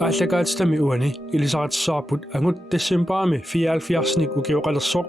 Allagaatstami uani ilasortaq angut decemberami 74-nik ukiuqalersoq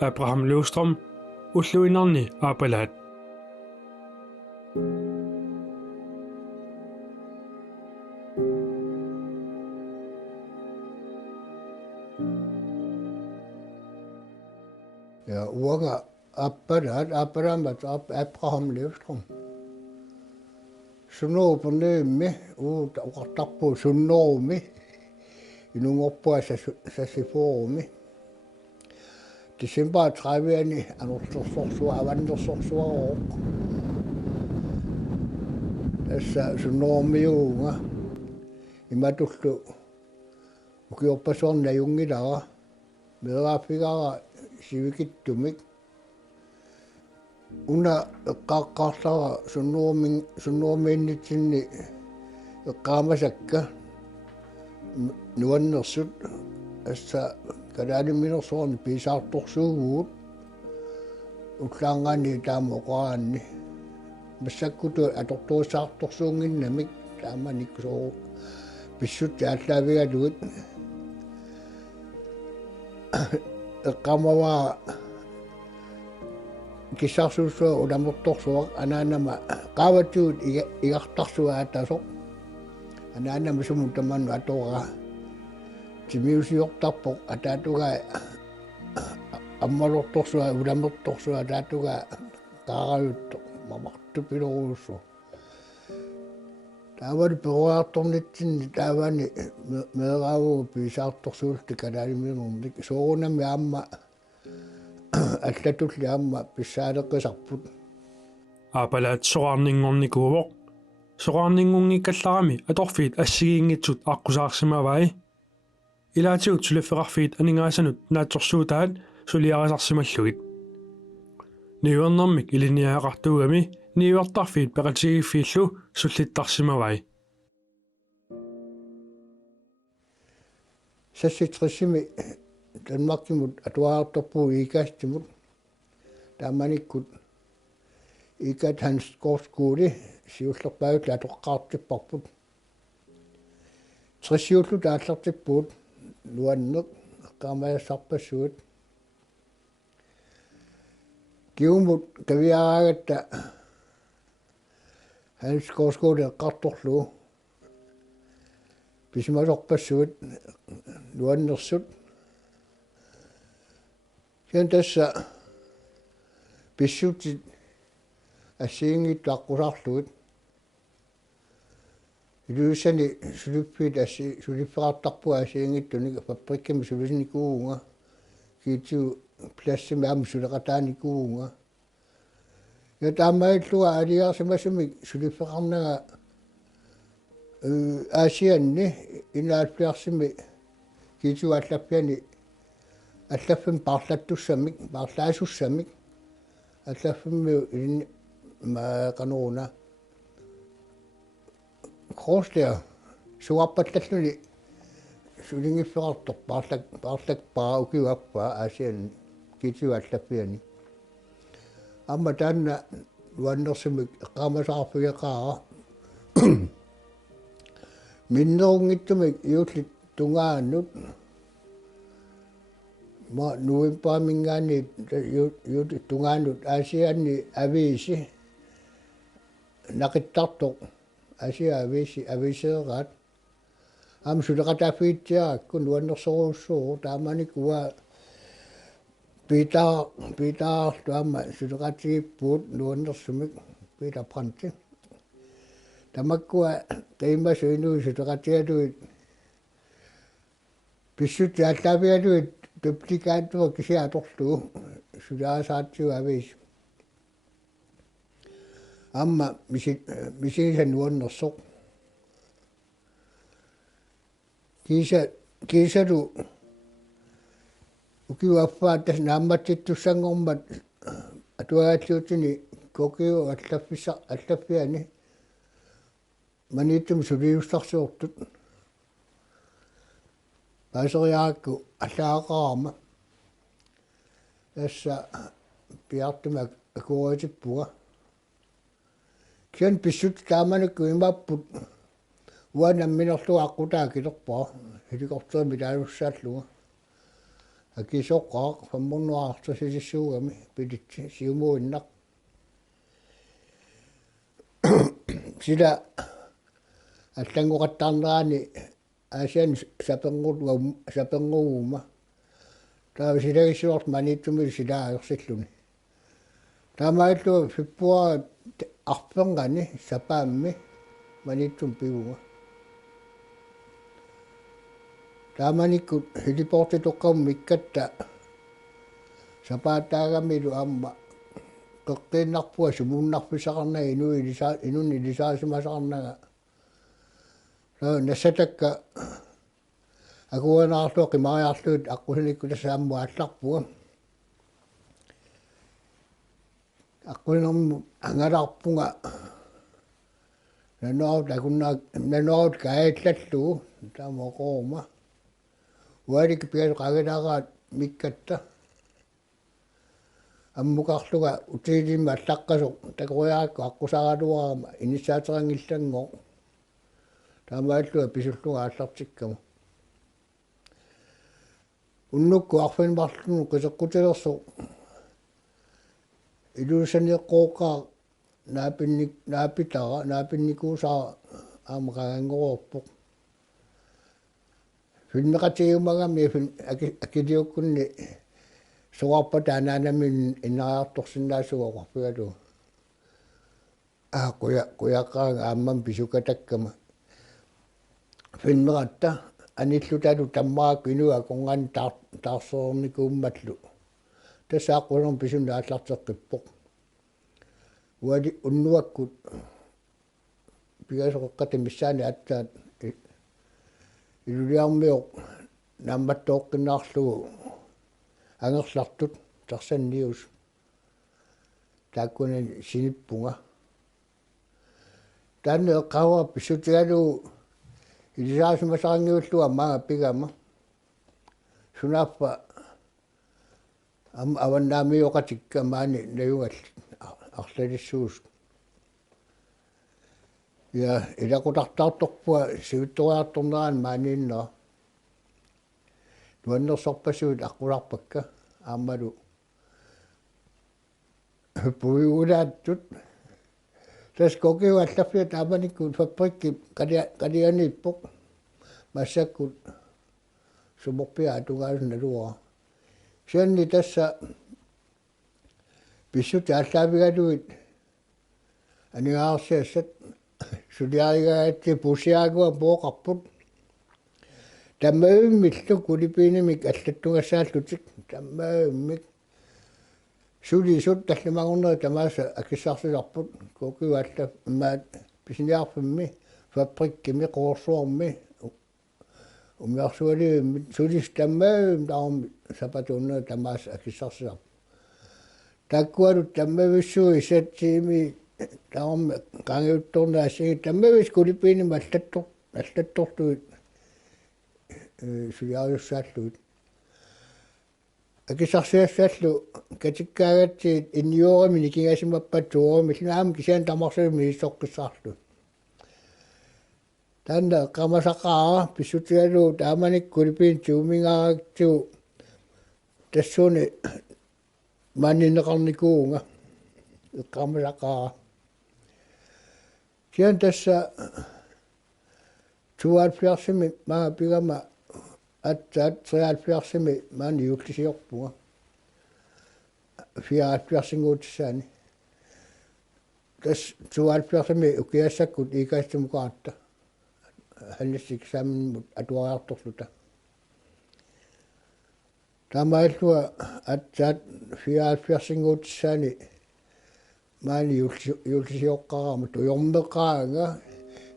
Abraham Løvstrøm ulluinarni aapalaat. Ja, uanga Abraham Løvstrøm. Sornorumi uqartarpu Sornorumi inunngornikoq December 30-ani avannersorsuaroq. Tässä Sornorumiuunga imatullu ukiorpasuarna jungilara meeraafigara sivikittumik una eqqaaqqaarlara Sornorumiinnitsinni eqqaamasakka Nuuernersut assa Kalaallit piisaartorsuuguut ullaangaani taamoqaraanni массаккуту аторторсаартторсуунгиннамик тааманиксоо писсут ааллаавигалуит эққамаваа кисарсуусуа уламорторсуа анаанама qaаватуут игартарсуа атасо анаанама сумут таманну атора тимиусиортарпо атаатуга аммалорторсуа уламорторсуа таатуга таараютто маmartu piloruussu taavani peruartornitsinni taavani meeraavugu piisaartorsuulti kalaaliminermik soorunami aamma аллатулли аама писсаалеққисарпут Aapalaat soqarninngornikuuvoq soqarninngungikkallarami atorfiit assигиингитсут аққусаарсимавай илаатигут сулиффеқарфиит анингаасанут наатсорсуутаат сулиарисарсималлугит Niuernermik ilinniagартугами niuertarfiit peqatigiffiillu sullittarsimavai sassitrissimi Danmarkimut atuaartorpuu iikaastimut taamanikkut iikat hans gårdskuuli siullerpaavut atoqqaartipparput trissiullu taallartippuut nuanneq eqqaamajassarpassuut kiumut kaviaraagatta hans gårdskuuli eqqartorluu pisimasorpassuut nuannersut Sen tässä pissutit asiingit taqqusarluut iluussani sulippiit sulifferartarpua asiingittunik fabrikkami sulisnikuunga kiitiu plassimi aam suleqataanikuunga ja taamailluga aliarsimassumik sulifferarnaga asianni inaalpiarsimi kiitiu allappiani allafim parlattussamik parlaasussamik allafimmi ilin ma qanuuna khoostia suappattalluni sulingifferartor parlakpaa ukiuappaa asian kiitiu allappiani amma taanna luannersimik eqqaamasaarfigeqaara minnerungittumik iullit tungaannut ma nuimpaamingaani yut tungaanut asianni aviisi naqittartoq asia aviiseeraat am suleqataafiitsiarakku nuannersoruussuu taamanikua piitaarlu amma suleqatigippuut nuannersumik piitapranti tamakkua taimmasuinui suleqatigaluit pissutti allaavigaluit duplikaattua kisiatorluu sulaasaattiu aviis amma misiisan nuannersoq kiisalu ukiuaffaa tas naammattittussangormat atuagaattiutini kokiu allaffiani Maniitsumi suliussarsuortut paiseriaakku allaaqaarma tässä piartuma akuoitippuga kian pissut taamanakku imapput uanamminerluga aqutaakilerpaa helikopteri mitaalussaallunga akisoqqaaq fammunnuartusissuugami pilitsi siumuinnaq sila аллангоқаттаарнерани аасиан сапенгуума таа силагиссуарт Maniitsumi силааерсиллуни таамааллу фиппуа арпенгани сапаамми Maniitsum пивуга тааманикку хилипорти тоққам миккатта сапаатаагамилу аама қеққииннарпуа сумууннарписақарна инунни лисаасимасақарнага нассатакка акуанаарлуа қимариарлуут аққусаникку тассаамму аалларпуга аққунерму ангалаарпунга наноот кааллаллугу таамоқоома уалик пиас қагалаараат миккатта аммукарлуга утилимма аллаққасо такояакку аққусаралуарама иниссаатерангиллангоо таамааллуа писуллуга ааллартиккама уннукку арфинмарлуну қисеққутилерсо илуусаниэққооқаа наапинникуусаа аамақагангоруорпоқ филмеқатигумагами акилиуккунни суарпа таанаанамин иннариарторсиннаасуга қорпигалу куяққаага ааммам писукатаккама филмеқатта аниллуталу таммаак инуа конган таарсоорникуумматлу тасааққунерм писунна ааллартеққиппоқ уали уннуаккут пигасоққата миссаани аттаат илулиармиоқ намматтооққиннаарлугу ангерлартут тарсанниус тааккунан синиппунга таанне эққава писсутигалу илисаасимасарангиуллуа маага пигама сунааппа аваннаамиоқатикка маани наюгал арлалиссуус я илақутартаарторпуа сивитториарторнерaan мааниннера нуаннерсорпассуут аққуларпакка аамалу пуиулааттут таскокиу аллаффиа тааманиккут фабрикки калианиппоқ массаккут суморпиа атугаасналуа сианни тасса писсути аллаавигалуит аниаарсиассат сулиаригаатти пусиаагуа пооқарпут таммауммиллу кулипиинимик аллаттугассааллутик таммауммик сулисут талламагорнери тамааса акиссаарсиларпут кокиуалла имаат писиниарфимми фабриккими qoorsuarmi умиарсуалиумми сулис таммаум таарми сапатууннера тамааса акиссаарсиларпут таккуалу таммависсуи исатсиими таарми кангиутторнаассиги таммавис кулипииними аллаттортуит сулиариуссааллуит акисарсиассааллу катиккаагатсиит инниорами никигасимаппат туорами лунаам кисиан тамарсалми иссоққиссаарлу танда камасақаа писсутигалу тааманик кулипиин туумингаагакту тассуни маннинеқарникуунга камасақаа киан тасса туалфиарсими маа пигама атсаат триалфиарсими маани юклисиорпуга фиаалфиарсингуутсаани тас туалфиарсими укиассаккут икаассумукаатта халлиссиксааммут атуариарторлута тамааллуа атсаат фиаалфиарсингуутсаани маани юклисиоққарама туйормеқаага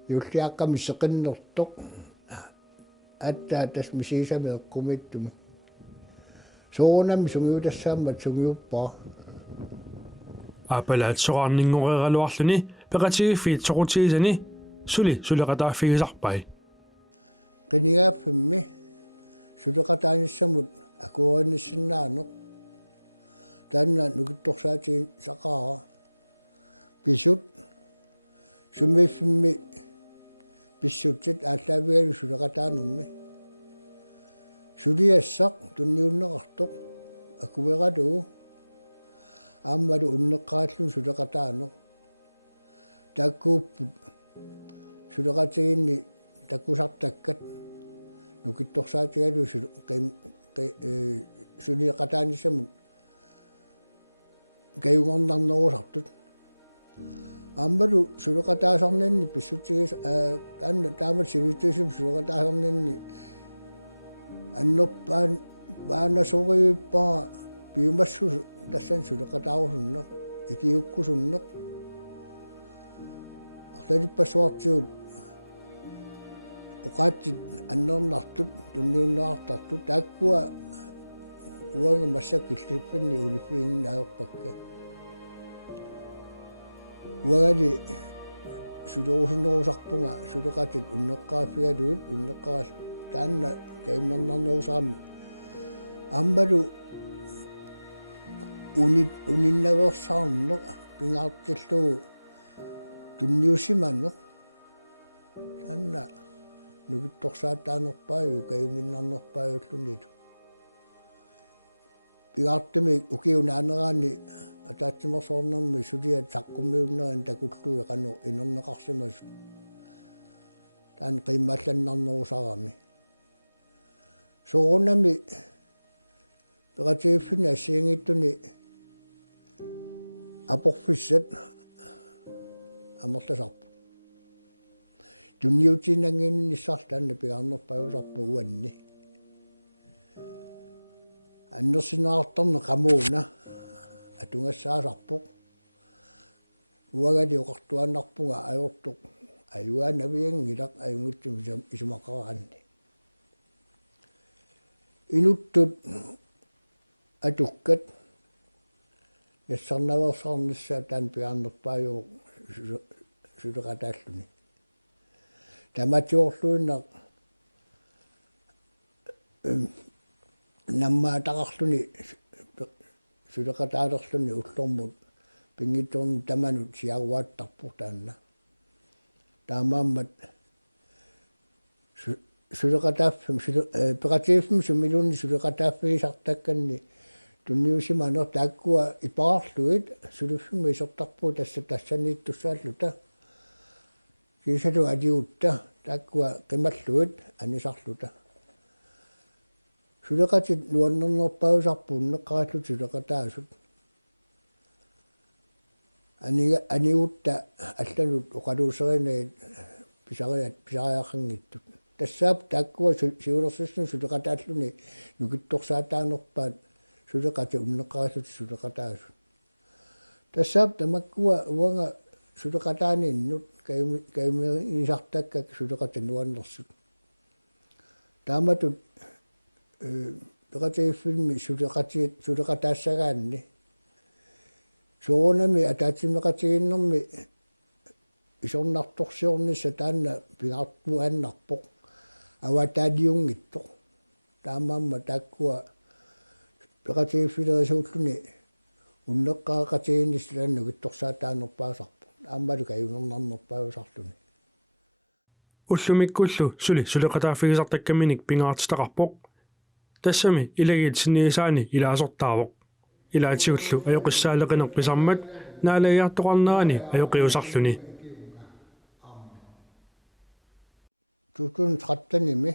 юллиаққами сеқиннертоқ аттаа тас мисисами эққумиттуми соонами сунгиутассааммат сунгиуппаа апалаат соқарнингорералуарлуни пеқатигиффиит соқутигисани сулеқатааффигисарпай қинигааппимми сулеқатааниссамут акуаниссиннаанеқ таанна нукитторсаатигин сақаара писут суммиффимми pissutsit ааллаавигалу сулеқатаанерми сулиассақ тунниуннеқартоқ акувералуу ааммалу уннеққааллун сулеқатаанер таккууппут сулеқатигинни таккусартаккат нукитторсаатигалу сулиеқатааниссамут гаюгорнарнерусартут ааммалу сулеқатаасарнинни писсутигис таанна таамат сивитисим сулеқатаасарнинни аннерпаан ваанасорииппаа пиумассу тассан сулеқатаарусуннеқ икиуккусуннеқ арлалиппассуартиут уqaатит аннернартут тунниуннеартартут тааккуа уанга массакиллиппанни улиффиингин аерпакка уагали сулерусуннерусарпунга сулеқатит уннеққааффигалуут уннеққарас таанна каиммернарнерусаами аммалу униннаверсаарнеқ пингаартиллуу тунниусиманнеқ таанна нугитторсаатаанерпааю каюминнарнерпааюллуниту пигаартами укиунаанераани атаатсимерсоорнэрми сулиат саққуммиуннеран такуллуи қану инернеқарсимас таан қиммалланнарнерусарами соорунами ператииффини ассиингиттуни апорфиссат амерласарпу тунниутинангиннissar таанна пигарнерпаюсарпу уанни аннерсинаартарне qamуuna атунгассаасарпоқ уагали оқартуаннарпунга ajortuq аюанавиангилақ аюнгутсум исумақараанни инуттут атуккат яссарнаверсаарнissaа таан пиарнерпаажуу сулеқатааллуни таматиорлуиннақ наммаатақарлуни сулеқатаалерлуни уллормут пингитторни таманут сиаруааттарпур таанна таамааммат сулеқатааффим ператииффим сумилунни сулеқатааффигисартакканни тунниусиманер тааккуа ипаарлуит сулуффимми исертарпуу тассанииттуссааллута кисалу адиутта тааккуа қималлуит анисарлута сулеқатит нуаннернерпаусарпуун неққааллут сулеқатаасут аниутта алланут оқалуусеринагит писариақангиттут тассаап тааккуа сиулерсиссун сулеқатааллуни нукитторсаатаанерпаат сулеқати уннеққааллут сулеқатаасут тассаап тамаккуа уанга сулеқатаанииннут каюмерисартаккак сулеқати нуаннерсут тааматут ператииффилми сулеқатаассагаанни соорунами атаатсимеқатигиннэрми исорнарторсиорнисса таанна пигаартуааннарпоқ аватаалиунгиттоқ таамаамма тааккуа ператииффилерисууллуни уннеққаақатигиннис таанна гитторсаатаанерпаасарпо ааммалу каюнернарнерпаусарлуни уллумиккуллу сулеқатааффигисартаккаминик пингаартистақарпоқ тассами илагиит sinniisaanni ilasortaavoq ilaatiullu ajoqissaaлекинерписармат наалагиартоқарнерани аjoqiusarluni тутун траттаними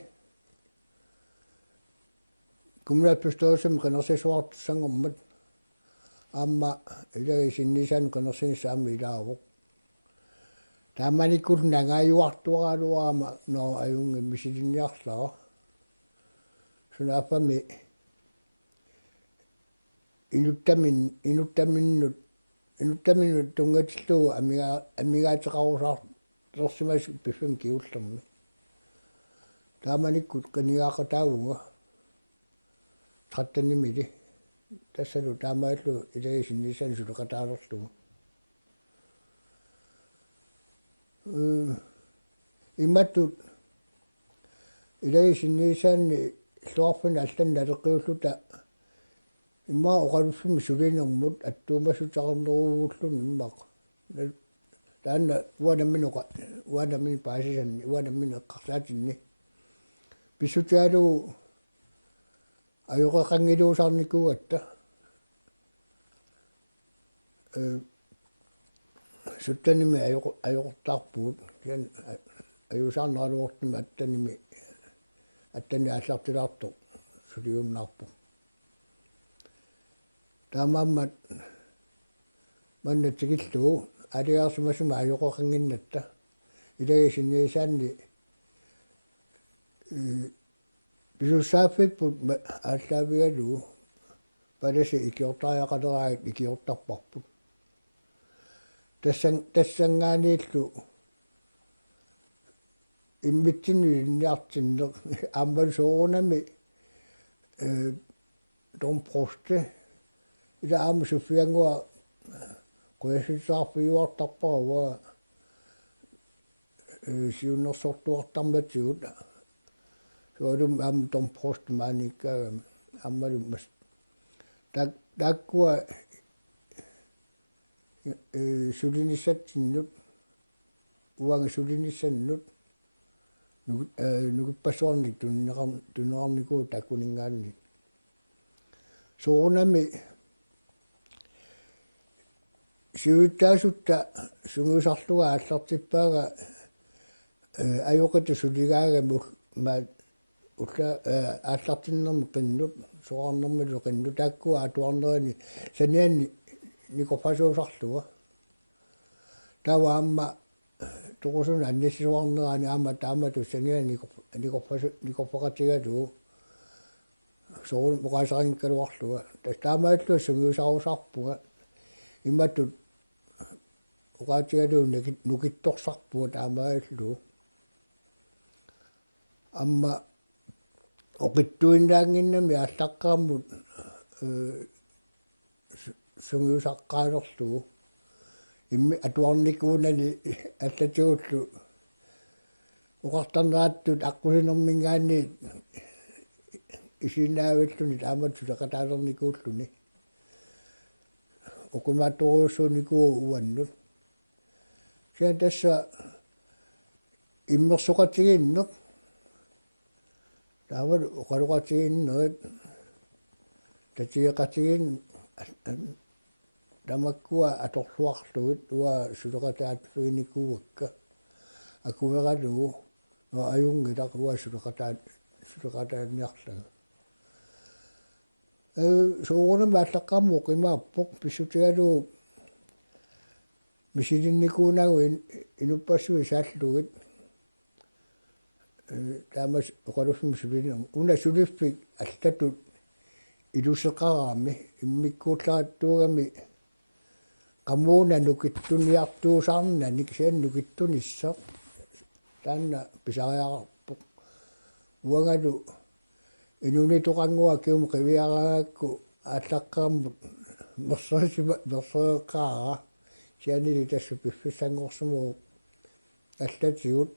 kommunalbestyrelsen qenersisuartussangormat аама илаги sinniisaanni qenersinissaami ilaavuq тааманиккул нагааюартуаалуаама ноо аюнги мисилинниарлаа сунаапами инуттаминнут тунгатиллуу амигаатеқарусаар терсимас пиффим киуллерми тааманиккут қинигаақатаагунга траттанимили тассалу таамааллу илаги sinniisaanni сулеқатаалерлугу имматтут илаги sinniisaanni луарфин алланна алеқиуллута иммаа оқалуффими сулинермут аттуумассутақарнеругууллун иммақ taanna uanamin paasisanni uanamin eqqarlaatinni pissutaalu ajoqeqangiluusarnikuugatta suttanimi ajoqortaarpuut kian ajuusaarneraluortumi attani аллартилаарто сулиуннаарпу таамааммат маннатсигиллуу алиарсимасума аёқоқангиннатта илаги синниисаанни бисуссааффиппут ааллаавигалуу паласи икиортариақалераагит икиортарпарпут тассангаанииллу иммитсиннуинниартиннеқ ааммал соорунами домпросте ила аама суффиангуа qoyasitsаарпиуартарпарава сиуннерсортуартарматигут соорум аама домпрост maanikkaagam ааммалуммас таккуа сулиниссатсиннут уанга сулиниссаннут нугиппасуарник туннеқарникуу таккунингаанни соорунами сиуттаасутта сунгусарлуга ааллартиппаага аёқата сулигаагаму ма улла ааллартиннерми қиннут соорнэрмилу қинну таккуа атуарнерани санианни никорпасуусарлуга таваамма токусун аннисsuarneraani аама таамату саниани никорпақатигалуу соорун моқасарингкалуарлуга таамааллу сунгусарусарпуга имматтут угаатигалуу нукитторсарпуга таамааллу амма оқиттуиннаангиннами ааллаққааммут сунгусаққаалерлугу имми атуарникуунани аллатиуллу уқартарнерааттут аққусинермингаани исинаавиллуни таамат сулеқатаалерникууллуни окумаатторуусууникуу уаннут сиа тасса иммерсоқатигиннеқ таавал оқалоқатигиннерит татиеқатигин тамаккуа аторлуарлугут уа сулеқатаатфигникууакка акувералуу аюнгилақ уа сулеқатаанниарлага соорунами аллаққамму қимааппоқ писсутигалуу мисилинникуунагу инуппассуи сааллугит таамас оқалуффим сулинер уна сулиффик аллатут илусеқараами иммиккууллааттуугами qammuuna nukittunniartuusarna nikisian nukittunissa taanna pisariaqarpuq uangalu inunitoqangua kium qiviaraagakku ааllaqqaammut merseqaara sianili tassu piffissangorsumu allatigut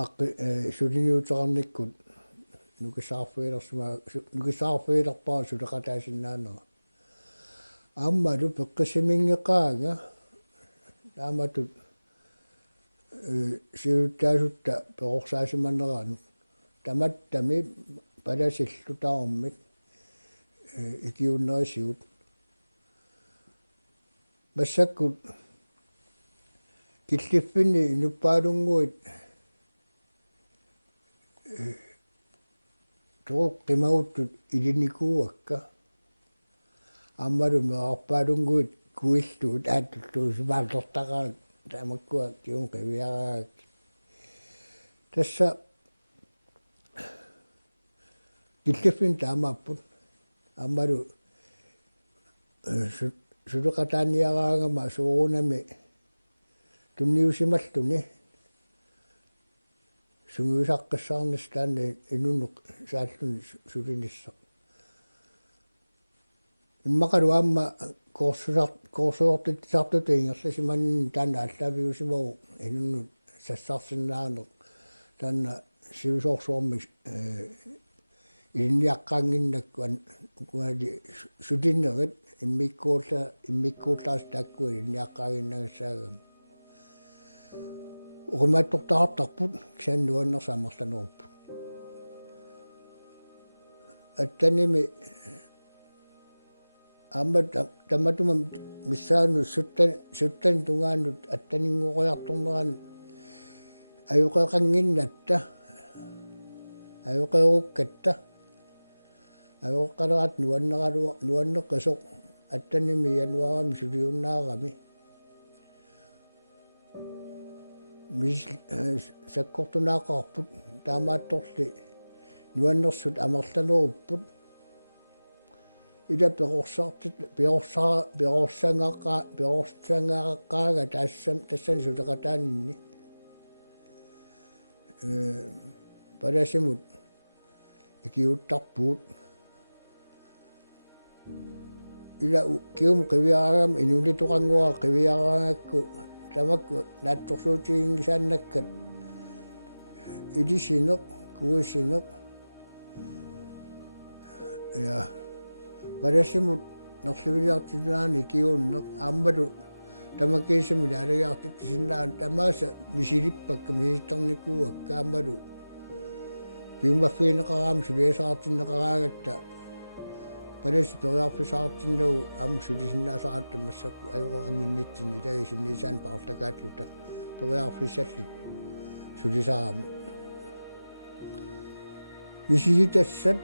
aqqi suliniuteqarnikkut nukissaarfiilerpaa suleqataasinnaanera аммалу пеққисимингеқаага тааматут сиуттаасутта пеқорсаасиманнераанут таматтами паласиллутаармик икиуннерисигут массаккут киллиффини инуппаалунгуит тоқ қимауттут илинникууакка аммалу меарпаалунгуит куиллуут ааттуллуусимааллортагаа таамаккуа киун қивиараак тасса киллиффин таамааппут аммалу сулеқатааниараагама соорунами тунниусималлуни сунгуисаққиссаарнис таанна инуннеқ сааллуни сулинисса иммақалу аама коорсуортитсартут ингерласиманни таанна аллаавиусимагу инуннут сассаарсиннаанеқ таанна сиусоорсуорми илинниаққаангиннаккуан куали сутиннерит immikkuullaas takku ilinniaqqaaginnagassaagam urumaattortartarput kisan nuannersaammerlaneruppu attanimi amma tamatuma missaanu suttan tungaannut attaninngoriartorneraan ajuqeqanginnatta ajuqeerukkatta ajuqqalerat nuanneqqasoq attanimi januarami suliunnaarami mis sakkortunaaqarput taamaattorli nuannersut amerlanerupput ila perorsangaaqqaaga tassan suleqataaninni palasimut ikiuttarpuut ila kium qiviaragam inulituqangua qiviaragakku tamakku naattorsuutigingisaannakkat ilisineq kuisineq ja palasimut nerluviliartitunaani kiunneq aammalu tamakkiisimila alagiartittisinnaан tamaasa misilippakka misittornikuuakka aammalu piumaffiineqaraam suliasaartinneqaraagatta palasi periarpisaartinnagu aam sulisinnaasaraattammassakku ajuqeqanginnitsini ilagi sinniisaan parlakaatluta periarpissallit sulisaraami misilitassat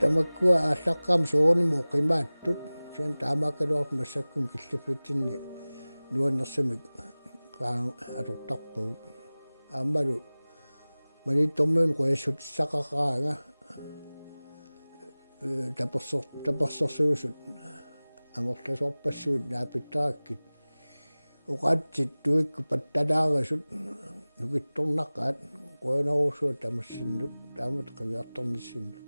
tamakkua ааllaqqaam Sornorumi qimaattut sian taamaakkaluart massakkum killafitsinni nuannersamik atortarpagut aammalu Maniitsummiun quassutissaqaqaanga tapersorsuusut amorlasorpassuut naapittarakkit uqaatsit tuikku pattalaarasut nukittornaqqaat quanerussuut tamassinut taamut qiviartornissinnut